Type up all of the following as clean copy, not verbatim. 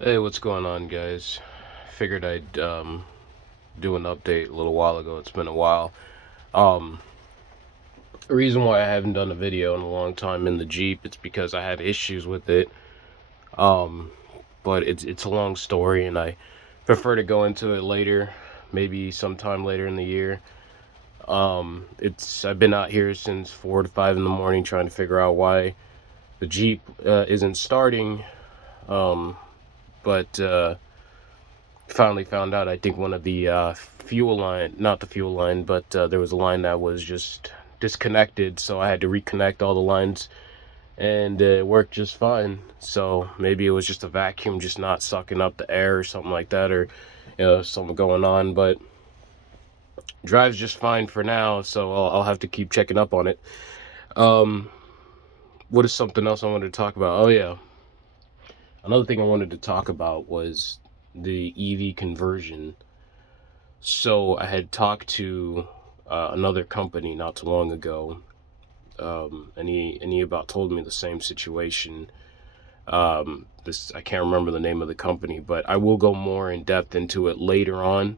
Hey, what's going on, guys? Figured I'd do an update a little while ago. It's been a while. Um, the reason why I haven't done a video in a long time in the Jeep, it's because I had issues with it. Um, but it's a long story, and I prefer to go into it later, maybe sometime later in the year. It's I've been out here since 4 to 5 in the morning trying to figure out why the Jeep isn't starting. Um, but finally found out. I think one of the fuel line, not the fuel line, but there was a line that was just disconnected, so I had to reconnect all the lines, and it worked just fine. So maybe it was just a vacuum just not sucking up the air or something like that, or something going on. But drives just fine for now, so I'll have to keep checking up on it. Um, what is something else I wanted to talk about? Oh yeah, another thing I wanted to talk about was the EV conversion. So I had talked to another company not too long ago, and he about told me the same situation. This I can't remember the name of the company, but I will go more in depth into it later on.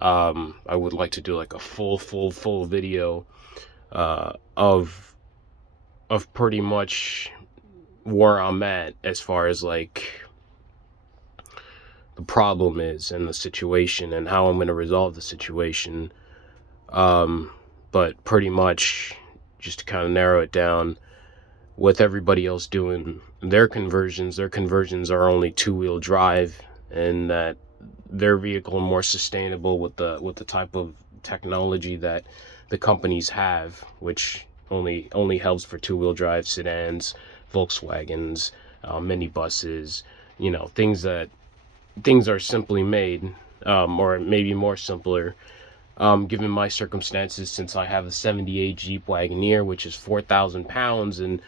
I would like to do like a full video of pretty much where I'm at as far as like the problem is and the situation and how I'm going to resolve the situation. Um, but pretty much, just to kind of narrow it down, with everybody else doing their conversions are only two-wheel drive, and that their vehicle are more sustainable with the type of technology that the companies have, which only helps for two-wheel drive sedans, Volkswagens, minibuses, things are simply made, or maybe more simpler, given my circumstances, since I have a 78 Jeep Wagoneer, which is 4,000 pounds and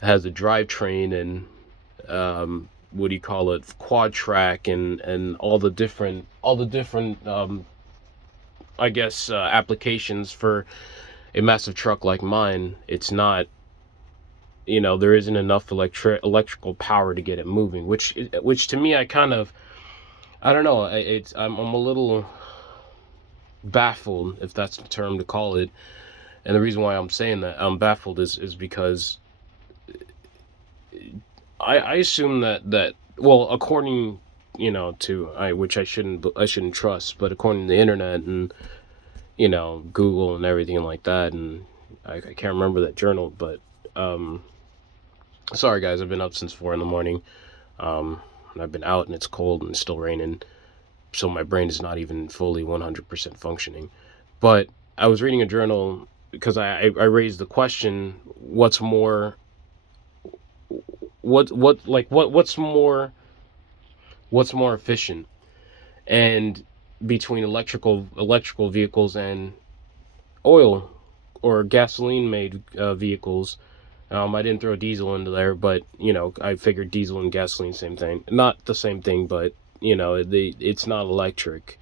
has a drivetrain and, what do you call it, quad track and all the different I guess applications for a massive truck like mine. It's not, there isn't enough electrical power to get it moving, which to me, I don't know, I'm a little baffled, if that's the term to call it. And the reason why I'm saying that I'm baffled is because I assume that well, according, to which I shouldn't trust, but according to the internet and Google and everything like that, and I can't remember that journal, but um sorry guys, I've been up since 4 in the morning. And I've been out and it's cold and it's still raining, so my brain is not even fully 100% functioning. But I was reading a journal because I raised the question, what's more efficient, and between electrical vehicles and oil or gasoline made vehicles. I didn't throw diesel into there, but I figured diesel and gasoline same thing, not the same thing, but it's not electric.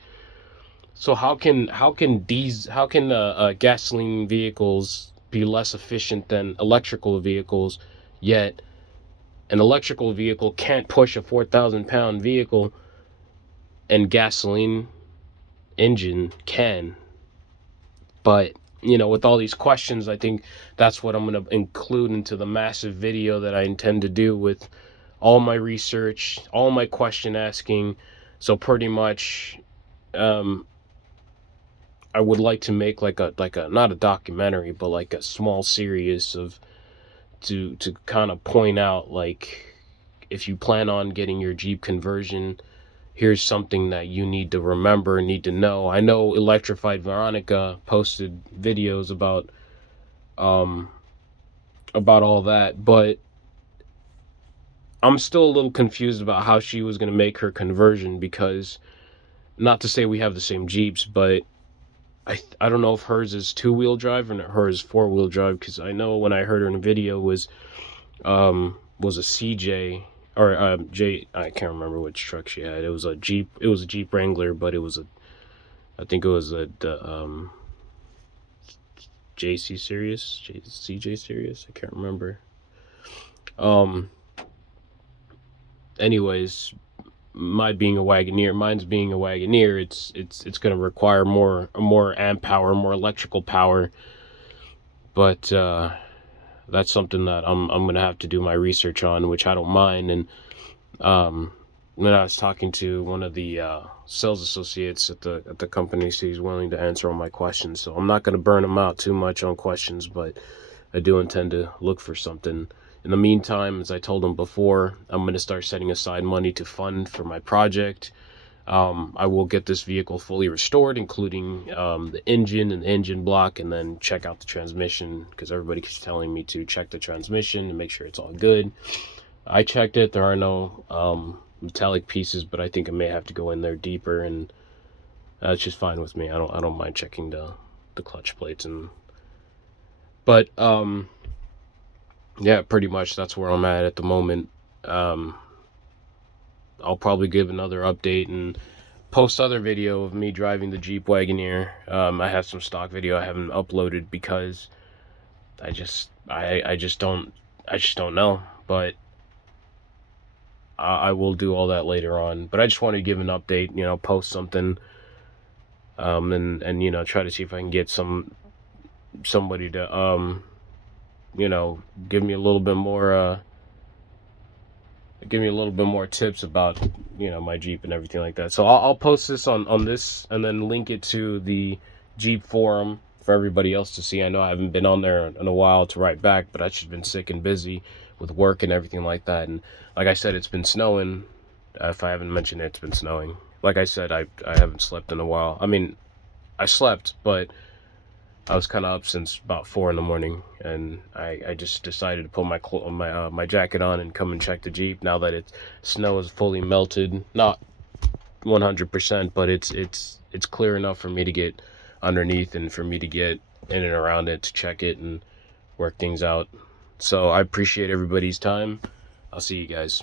So how can gasoline vehicles be less efficient than electrical vehicles, yet an electrical vehicle can't push a 4,000 pound vehicle and gasoline engine can? But with all these questions, I think that's what I'm going to include into the massive video that I intend to do, with all my research, all my question asking. So pretty much, um, I would like to make like a not a documentary, but like a small series of, to kind of point out, like, if you plan on getting your Jeep conversion, here's something that you need to remember, need to know. I know Electrified Veronica posted videos um about all that, but I'm still a little confused about how she was going to make her conversion, because, not to say we have the same Jeeps, but I don't know if hers is two-wheel drive or hers is four-wheel drive, because I know when I heard her in a video was a CJ, or J, I can't remember which truck she had. It was a Jeep Wrangler, but I think it was the JC series, CJ series. I can't remember. Um. Anyways, mine's being a Wagoneer, it's going to require more amp power, more electrical power. But that's something that I'm going to have to do my research on, which I don't mind. And when I was talking to one of the sales associates at the company, so he's willing to answer all my questions. So I'm not going to burn him out too much on questions, but I do intend to look for something. In the meantime, as I told him before, I'm going to start setting aside money to fund for my project. I will get this vehicle fully restored, including the engine and the engine block, and then check out the transmission, because everybody keeps telling me to check the transmission and make sure it's all good. I checked it. There are no metallic pieces, but I think I may have to go in there deeper, and that's just fine with me. I don't mind checking the clutch plates. But yeah, pretty much that's where I'm at the moment. I'll probably give another update and post other video of me driving the Jeep Wagoneer. I have some stock video I haven't uploaded because I just don't know, but I will do all that later on. But I just wanted to give an update, post something, and try to see if I can get somebody to give me a little bit more tips about my Jeep and everything like that. So I'll post this on this, and then link it to the Jeep forum for everybody else to see. I know I haven't been on there in a while to write back, but I've just been sick and busy with work and everything like that. And like I said, it's been snowing. If I haven't mentioned it, it's been snowing. Like I said, I haven't slept in a while. I mean, I slept, but I was kind of up since about 4 in the morning, and I just decided to put my jacket on and come and check the Jeep now that snow is fully melted. Not 100%, but it's clear enough for me to get underneath and for me to get in and around it to check it and work things out. So I appreciate everybody's time. I'll see you guys.